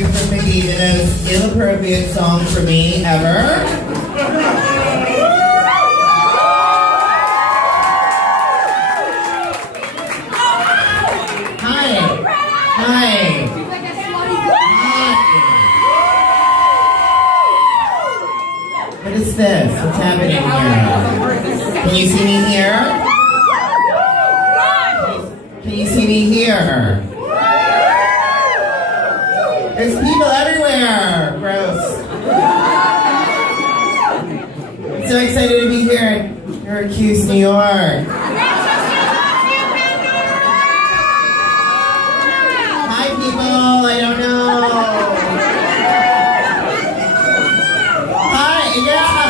you for picking the most inappropriate song for me ever. What is this? What's happening here? Can you see me here? Can you see me here? There's people everywhere! Gross. I'm so excited to be here in Syracuse, New York. Hi people, I don't know. Hi, yeah.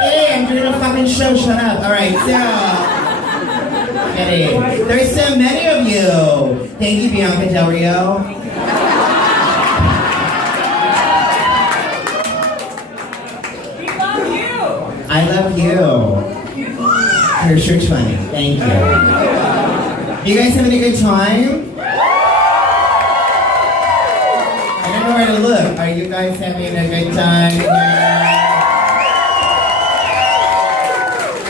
Hey, I'm doing a fucking show, shut up. Alright, so... There's so many of you. Thank you, Bianca Del Rio. We love you. I love you. Your shirt's funny. Thank you. You guys having a good time? I don't know where to look. Are you guys having a good time?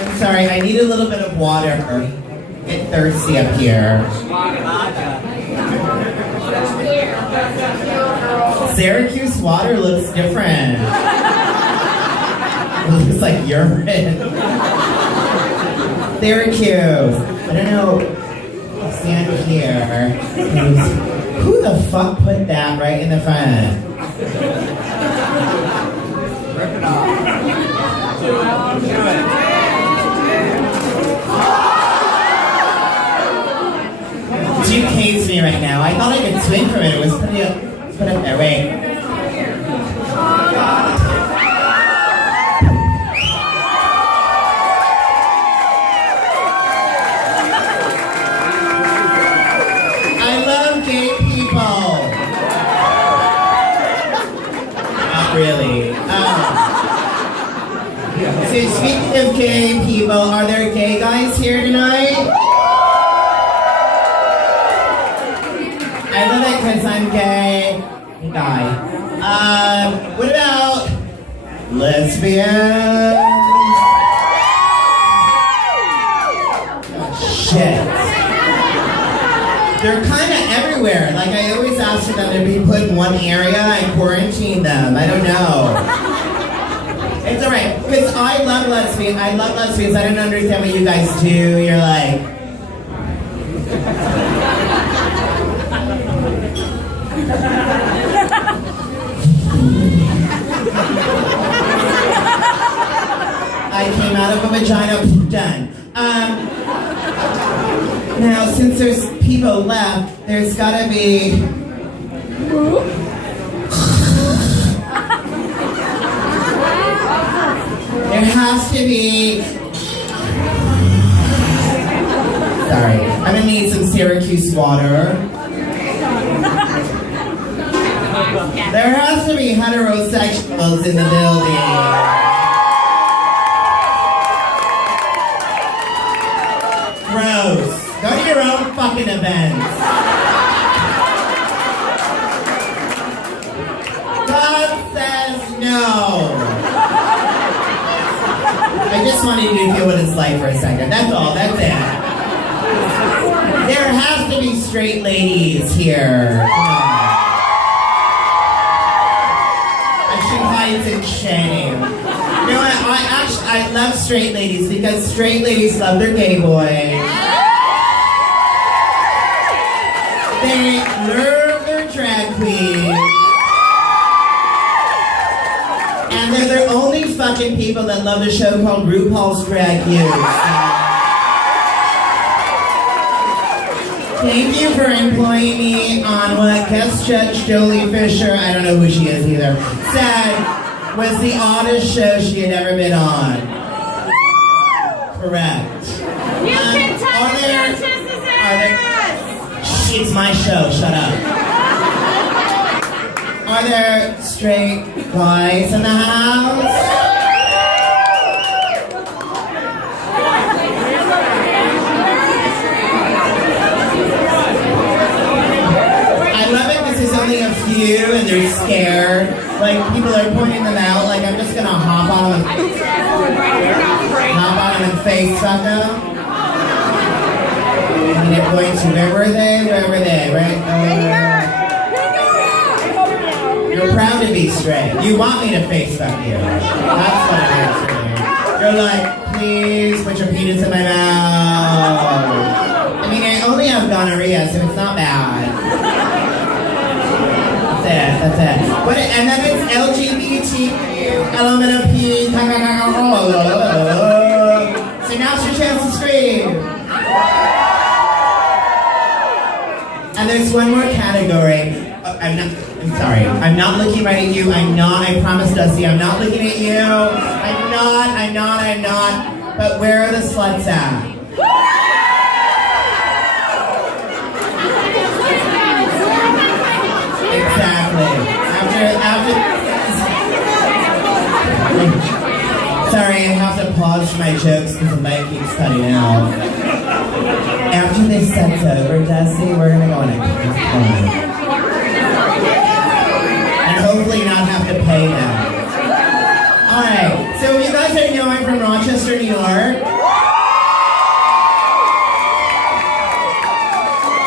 I'm sorry, I need a little bit of water. Get thirsty up here. Syracuse water looks different. It looks like urine. Syracuse. I don't know. Stand here. Who the fuck put that right in the front? Rip it off. Do it. Duke hates me right now. I thought I could swing from it. It was put up there. Wait. I love gay people. Not really. So speaking of gay people, are there gay guys here tonight? I love it because I'm gay. Hey, guy. What about lesbians? Shit. They're kind of everywhere. Like, I always ask for them to be put in one area and quarantine them. I don't know. It's alright. Because I love lesbians. I don't understand what you guys do. You're like... I came out of a vagina, done. Now, since there's people left, there's gotta be... There has to be... Sorry, I'm gonna need some Syracuse water. There has to be heterosexuals in the building. Gross. Go to your own fucking events. God says no. I just wanted you to feel what it's like for a second. That's all. That's it. There has to be straight ladies here. And shame. You know what? I love straight ladies because straight ladies love their gay boys. They love their drag queens. And they're the only fucking people that love the show called RuPaul's Drag You. Thank you for employing me on what guest judge Jolie Fisher, I don't know who she is either, said was the oddest show she had ever been on. Correct. You can tell the judges is It's my show, shut up. Are there straight guys in the house? scared. Like, people are pointing them out. Like, I'm just gonna hop on them and face fuck them. And they're going to, where were they? Right? You're proud to be straight. You want me to face fuck you. That's what it is for you. You're like, please put your penis in my mouth. I mean, I only have gonorrhea, so it's not bad. That's it. But, and then it's LGBTQ, element of P. So now's your chance to scream. And there's one more category. I'm sorry. I'm not looking right at you. I promise, Dusty, I'm not looking at you. I'm not. But where are the sluts at? Exactly. After. Sorry, I have to pause my jokes because the mic keeps cutting out. After this set's over, Dusty, we're gonna go on a kiss. And hopefully not have to pay them. Alright, so you guys already know I'm from Rochester, New York.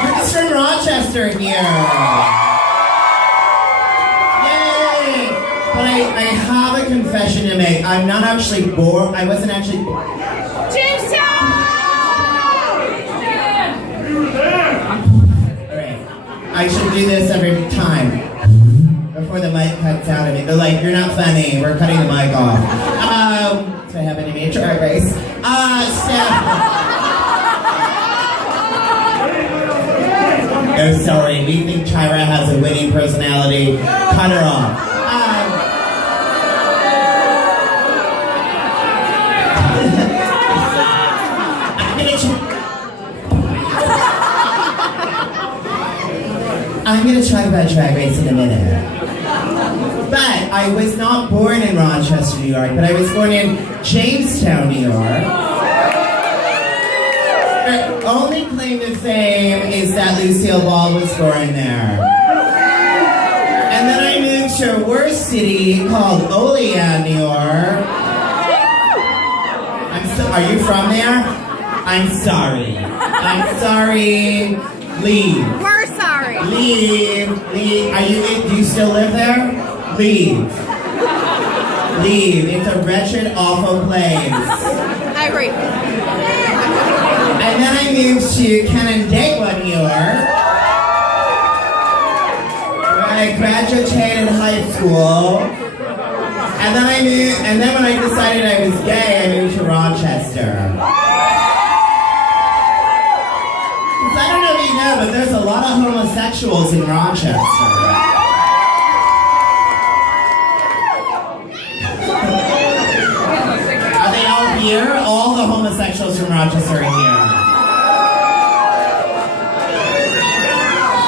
Who's from Rochester here? Yay! But I have a confession to make. I'm not actually born. I wasn't actually born. I should do this every time before the mic cuts out of me. They're like, you're not funny. We're cutting the mic off. So I happen to be a drag race. Oh, sorry. We think Tyra has a winning personality. Cut her off. I'm gonna talk about Drag Race in a minute. But I was not born in Rochester, New York, but I was born in Jamestown, New York. Her only claim to fame is that Lucille Ball was born there. And then I moved to a worse city called Olean, New York. Are you from there? I'm sorry. Leave. We're sorry. Leave. Do you still live there? Leave. It's a wretched, awful place. I agree. And then I moved to Canandaigua, New York, where I graduated high school. And then when I decided I was gay, I moved to Rochester. I don't know if you know, but there's a lot of homosexuals in Rochester. Are they all here? All the homosexuals from Rochester are here.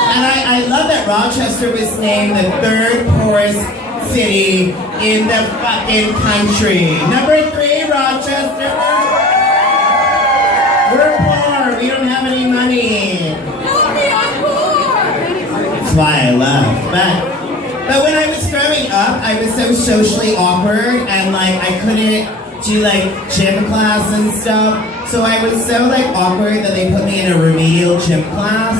And I love that Rochester was named the third poorest city in the fucking country. Number 3, Rochester. We're poor. We don't have any money. That's why I love. But when I was growing up, I was so socially awkward and like I couldn't do like gym class and stuff. So I was so like awkward that they put me in a remedial gym class.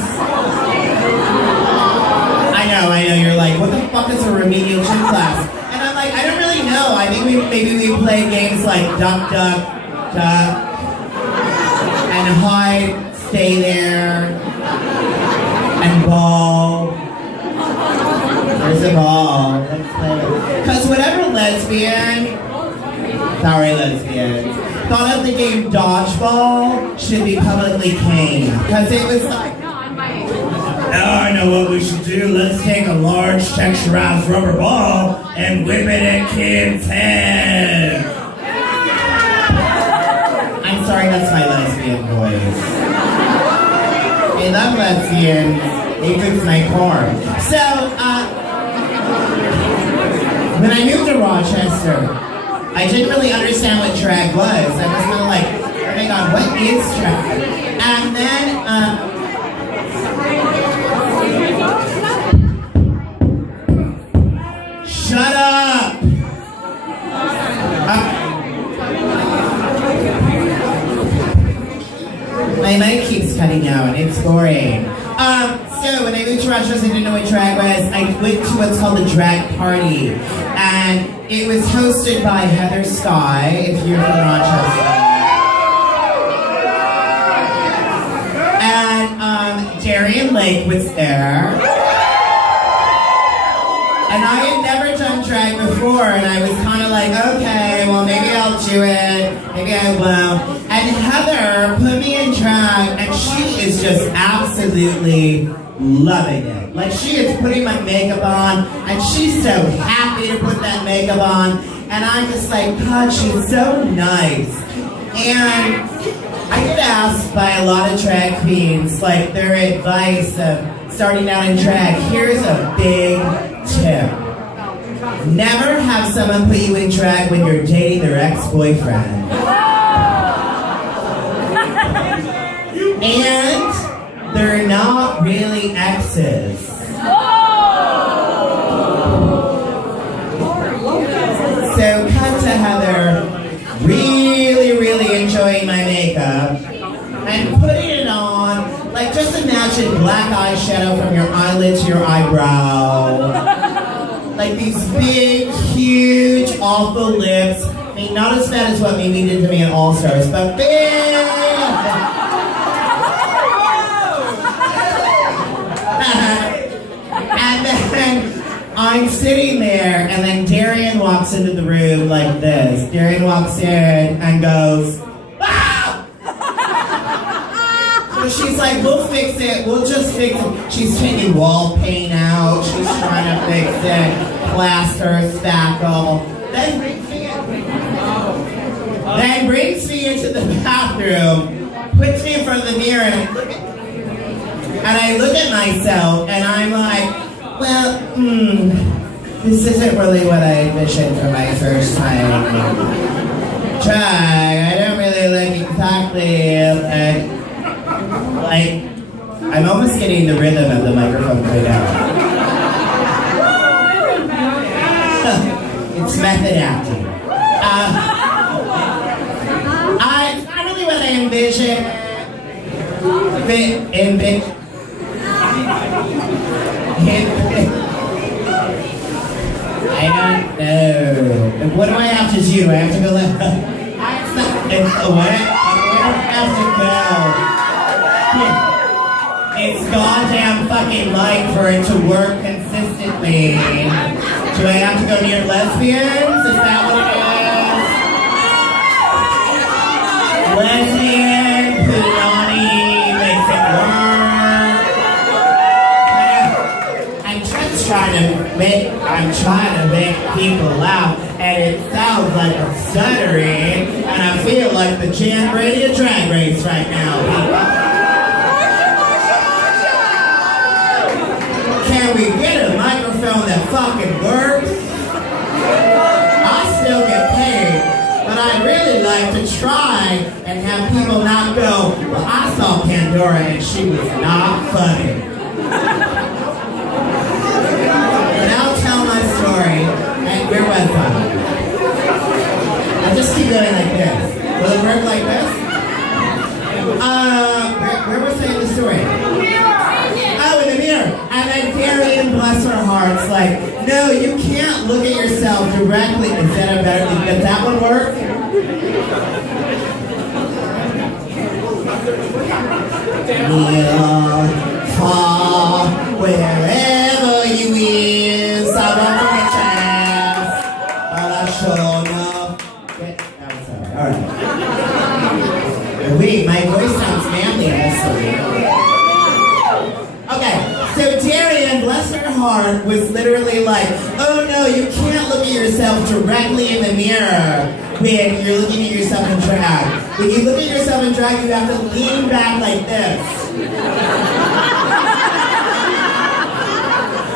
I know. You're like, what the fuck is a remedial gym class? And I'm like, I don't really know. I think maybe we play games like duck, duck, duck. And hide, stay there, and ball. There's a ball. Let's play it. Because whatever lesbian thought of the game dodgeball should be publicly caned. Because it was like, now I know what we should do. Let's take a large texturized rubber ball and whip it at kids' heads. I'm sorry, that's my lesbian voice. I love lesbians. They fix my car. So, when I moved to Rochester, I didn't really understand what drag was. I was kind of like, oh my god, what is drag? And then, my mic keeps cutting out. It's boring. So when I moved to Rochester, I didn't know what drag was. I went to what's called the drag party, and it was hosted by Heather Skye, if you're from Rochester. And Darian Lake was there. And I had never done drag before, and I was kind of like, okay, well, maybe I'll do it, maybe I won't. And Heather put me in drag, and she is just absolutely loving it. Like, she is putting my makeup on, and she's so happy to put that makeup on. And I'm just like, God, she's so nice. And I get asked by a lot of drag queens, like, their advice of starting out in drag. Here's a big tip. Never have someone put you in drag when you're dating their ex-boyfriend. And they're not really exes. So cut to Heather really enjoying my makeup and putting it on. Like, just imagine black eyeshadow from your eyelid to your eyebrow. Like these big, huge, awful lips. I mean, not as bad as what Mimi did to me at All Stars, but big! And then I'm sitting there, and then Darian walks into the room like this. Darian walks in and goes, "Ah!" So she's like, we'll fix it, we'll just fix it. She's taking wall paint out, she's trying to fix it, plaster, spackle. Then brings me into the bathroom, puts me in front of the mirror, and I look at myself, and I'm like, well, this isn't really what I envisioned for my first time drag. I don't really look exactly like, I'm almost getting the rhythm of the microphone right now. It's method acting. It's not really what I envisioned. I don't know. What do I have to do? I have to go left. Where do I have to go? It's goddamn fucking light for it to work consistently. Do I have to go near lesbians? Is that what it is? Lesbian, Punani, makes it work. I'm trying to make people laugh, and it sounds like I'm stuttering, and I feel like the Jan Brady of Drag Race right now, people. Can we get a microphone that fucking works? I still get paid, but I'd really like to try and have people not go, well, I saw Pandora and she was not funny. But I'll tell my story, and where was I? I'll just keep going like this. Will it work like this? Where was I in the story? Oh, in the mirror. And then Darian, bless her heart's like, no, you can't look at yourself directly. Is that a better thing? Does that one work? Near, far, wherever you is, I want my chance, but I sure know. That was alright. Wait, my voice sounds manly also. Okay, so Darian, bless her heart, was literally like, oh no, you can't look at yourself directly in the mirror when you're looking at yourself in drag. When you look at yourself in drag, you have to lean back like this.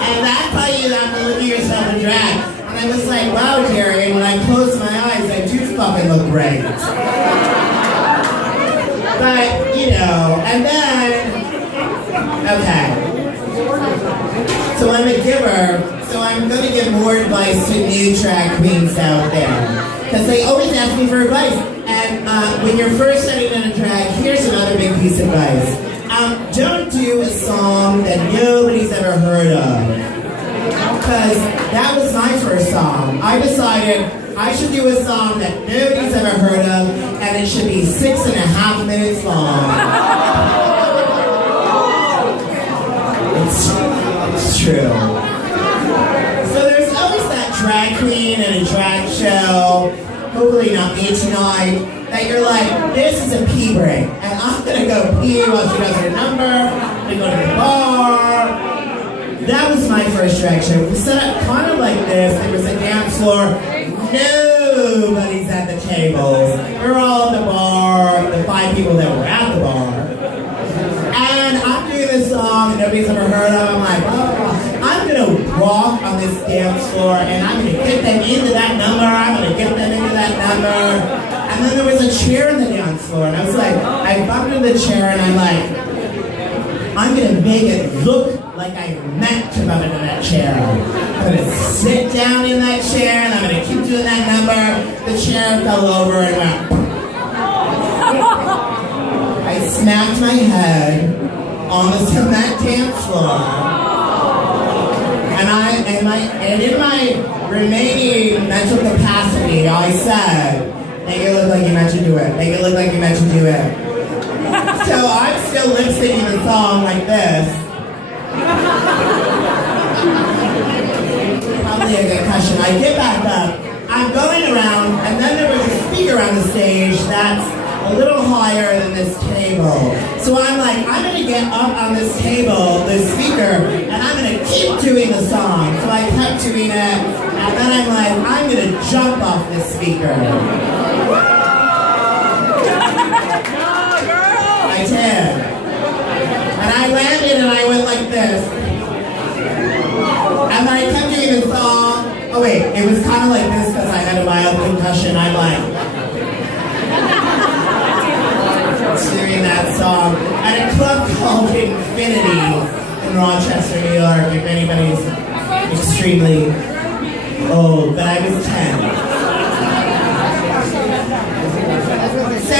And that's how you have to look at yourself in drag. And I was like, wow, Darian, when I close my eyes, I do fucking look great. But, you know, and then, okay. So I'm a giver, so I'm going to give more advice to new drag queens out there. Because they always ask me for advice. And And when you're first starting in a drag, here's another big piece of advice. Don't do a song that nobody's ever heard of. Because that was my first song. I decided I should do a song that nobody's ever heard of, and it should be 6.5 minutes long. It's true. So there's always that drag queen in a drag show, hopefully not me tonight, that you're like, this is a pee break, and I'm gonna go pee while she does her number, I'm gonna go to the bar. That was my first drag show. It was set up kind of like this. There was a dance floor. Nobody's at the tables. We're all at the bar, the 5 people that were at the bar. And I'm doing this song that nobody's ever heard of. I'm like, oh, I'm going to walk on this dance floor and I'm going to get them into that number. I'm going to get them into that number. And then there was a chair on the dance floor. And I was like, I bumped into the chair and I'm like, I'm going to make it look like I meant to bump into that chair. I'm going to sit down in that chair and I'm going to keep doing that number. The chair fell over and went. I smacked my head on the cement dance floor. And in my remaining mental capacity, I said, make it look like you meant to do it. Make it look like you meant to do it. So I'm still lip singing the song like this. Probably a good question. I get back up, I'm going around, and then there was a speaker on the stage that's a little higher than this table. So I'm like, I'm gonna get up on this table, this speaker, and I'm gonna keep doing the song. So I kept doing it, and then I'm like, I'm gonna jump off this speaker. I did. And I landed and I went like this. And then I kept doing the song. Oh wait, it was kind of like this because I had a mild concussion. I'm like doing that song at a club called Infinity in Rochester, New York, if anybody's extremely old, but I was 10. So,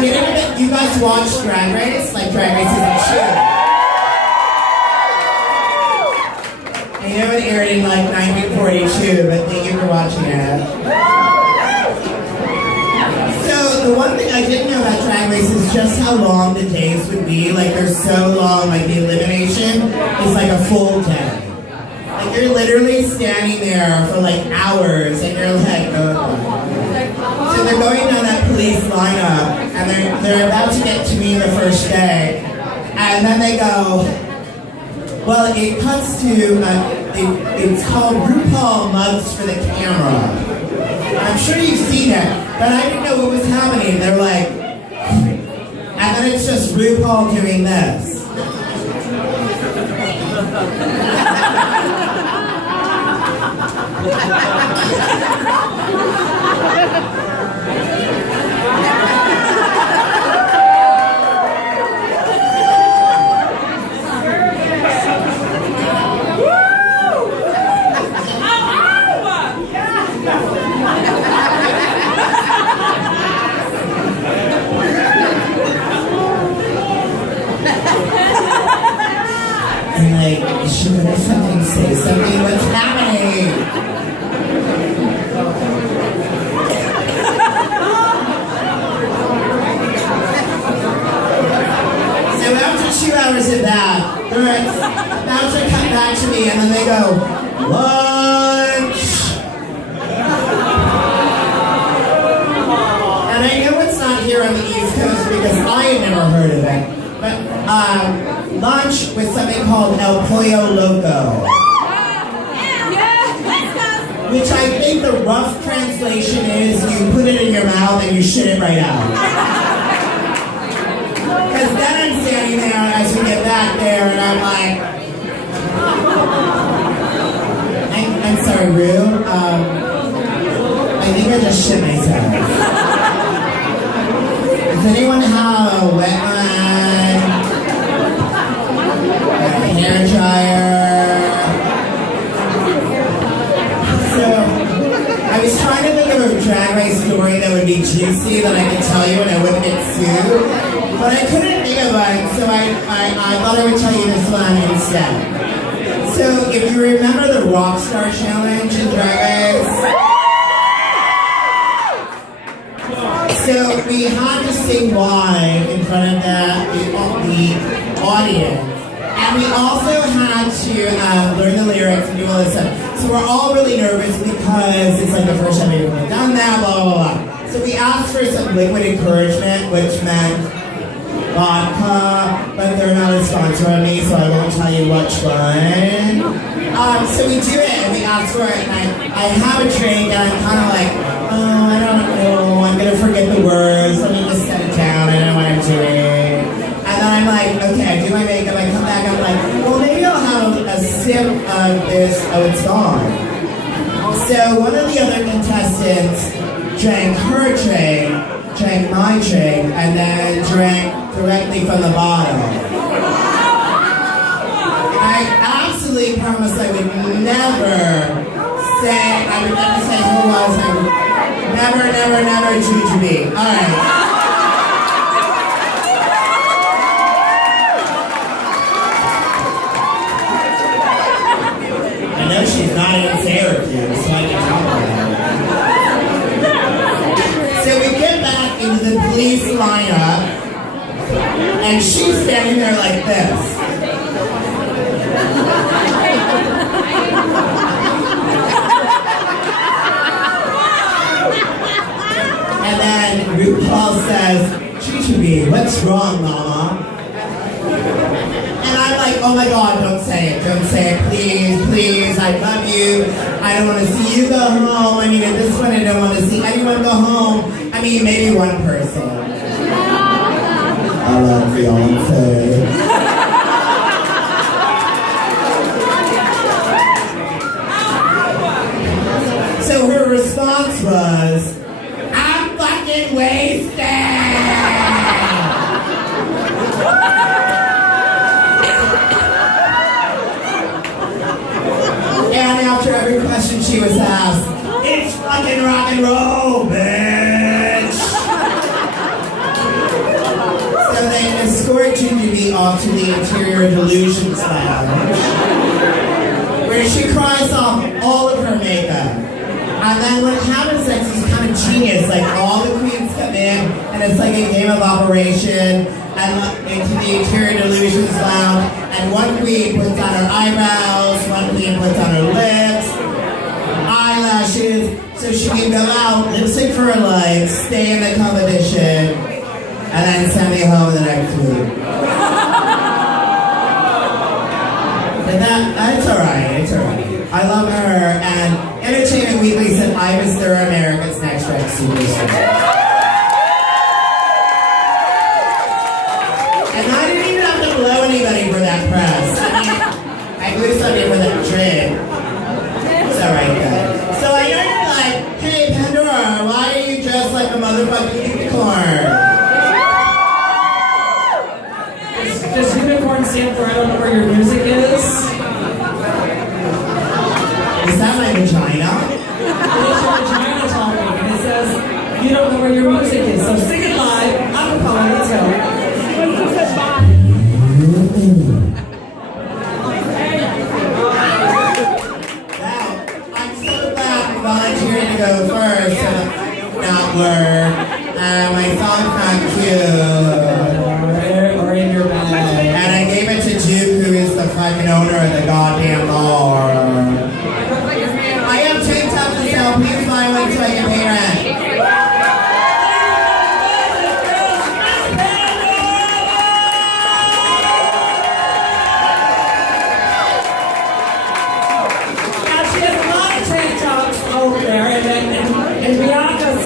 did you guys watch Drag Race? Like Drag Race Season 2? I know it aired in like 1942, but thank you for watching it. So, the one thing I didn't know about Drag Race is just how long the days would be. Like, they're so long, like the elimination is like a full day. Like, you're literally standing there for like hours, and you're like, oh. So they're going down that police lineup, and they're about to get to me the first day, and then they go, well, it cuts to, it's called RuPaul Mugs for the Camera. I'm sure you've seen it, but I didn't know what was happening. They're like, and then it's just RuPaul doing this. And like, should I something, say something, what's happening? So after 2 hours of that, they're about to come back to me and then they go, lunch! And I know it's not here on the East Coast because I had never heard of it, but lunch with something called El Pollo Loco. Which I think the rough translation is you put it in your mouth and you shit it right out. Because then I'm standing there as we get back there and I'm like, I'm sorry, Rue. I think I just shit myself. Does anyone have a wet one? Hair dryer. So I was trying to think of a Drag Race story that would be juicy, movie that I could tell you and I wouldn't get sued. But I couldn't think of one, so I thought I would tell you this one instead. So if you remember the Rockstar Challenge in Drag Race, so we had to sing "Why" in front of the audience, and we also had to learn the lyrics and do all this stuff. So we're all really nervous because it's like the first time we've ever done that, blah blah blah. So we asked for some liquid encouragement, which meant vodka, but they're not a sponsor on me, so I won't tell you which one. So we do it, and we ask for it, and I have a drink, and I'm kind of like, oh, I don't know, I'm going to forget the words, let me just set it down, I don't know what I'm doing. And then I'm like, okay, I do my makeup, I come back, I'm like, well, maybe I'll have a sip of this, oh, it's gone. So one of the other contestants drank her drink, drank my drink, and then drank directly from the bottle. I absolutely promised I would never say who was, I would never jujube. Alright. I know she's not in Syracuse, so I can talk about it. So we get back into the police lineup, and she's standing there like this. And then RuPaul says, "Jujube, what's wrong, mama?" And I'm like, oh my God, don't say it, please, I love you. I don't want to see you go home. I mean, at this point, I don't want to see anyone go home. I mean, maybe one person. I love Beyonce. So her response was, "I'm fucking wasted!" And after every question she was asked, "It's fucking rock and roll, bitch!" So they escort Jujube off to the Interior Delusions Lounge, where she cries off all of her makeup. And then what happens next is kind of genius. Like all the queens come in, and it's like a game of operation, and into the Interior Delusions Lounge. And one queen puts on her eyebrows, one queen puts on her lips, eyelashes, so she can go out, lip sync for her life, stay in the competition, and then send me home the next week. But that's alright, it's alright. I love her, and Entertainment Weekly said I was their America's Next Drag Superstar. And I didn't even have to blow anybody for that press. I mean, I blew somebody for that drink. It's alright, guys. So I know you're like, hey Pandora, why are you dressed like a motherfucking unicorn? Does unicorn stand for I don't know where your music is? Is that my vagina? It is your vagina talking, and it says, you don't know where your music is. So sing it live, acapella, let's go. Wow, I'm so glad you volunteered to go first. Not work. My song's not cute.